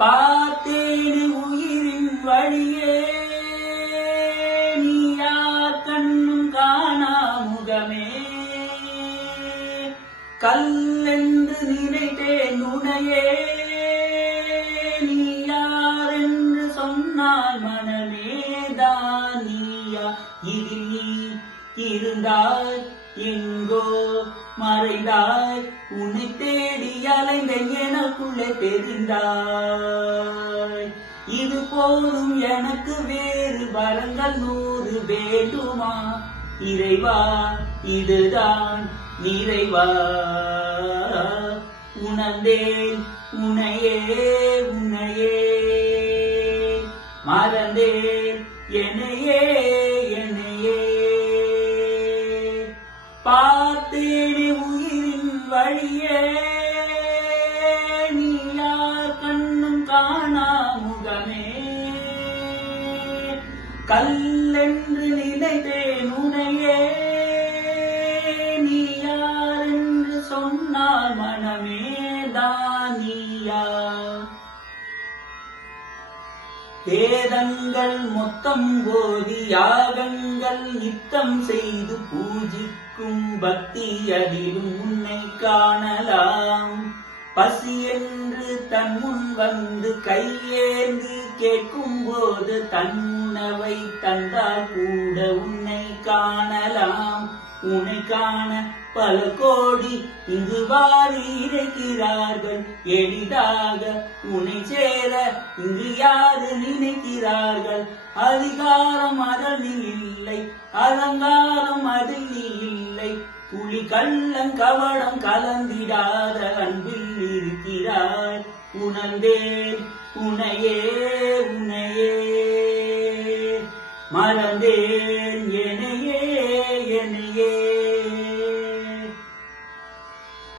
பார்த்தேனே உயிரின் வழியே நீயா கண்ணும் காணா முகமே கல்லென்று நினைத்தேன் உனையே நீ யாரென்று சொன்னால் மனமேதான் நீயா இதில் நீ இருந்தாய் எங்கோ மறைந்தாய் உன்னை தேடி அலைந்தேன் எனக்குள்ளே தெரிந்தாய் இது போதும் எனக்கு வேறு வரங்கள் 100 வேண்டுமா இறைவா இதுதான் நிறைவா உணர்ந்தேன் உன்னையே உன்னையே மறந்தேன் என்னையே என்னையே பார்த்தேனே உயிரின் வழியே நீ யார் கண்ணும் காணா முகமே கல்லென்று நினைத்தேன் உனையே நீ யாரென்று சொன்னால் மனமே தானியா வேதங்கள் மொத்தம் போதி யாகங்கள் நித்தம் செய்து பூஜிக்கும் பக்தி அதிலும் உன்னை காணலாம் பசி என்று தன் முன் வந்து கையேந்தி கேட்கும் போது தன் உணவை தந்தால் கூட உன்னை காணலாம் உன்னை காண பல கோடி இங்கு வாரி இறைக்கிறார்கள் எளிதாக உன்னை சேர இங்கு யாரு நினைக்கிறார்கள் அதிகாரம் அதில் இல்லை அலங்காரம் அதில் நீ இல்லை புலி கள்ளம் கவடம் கலந்திடாத அன்பில் இருக்கிறாய் உணர்ந்தேன் உனையே உனையே மறந்தேன் என்னையே என்னையே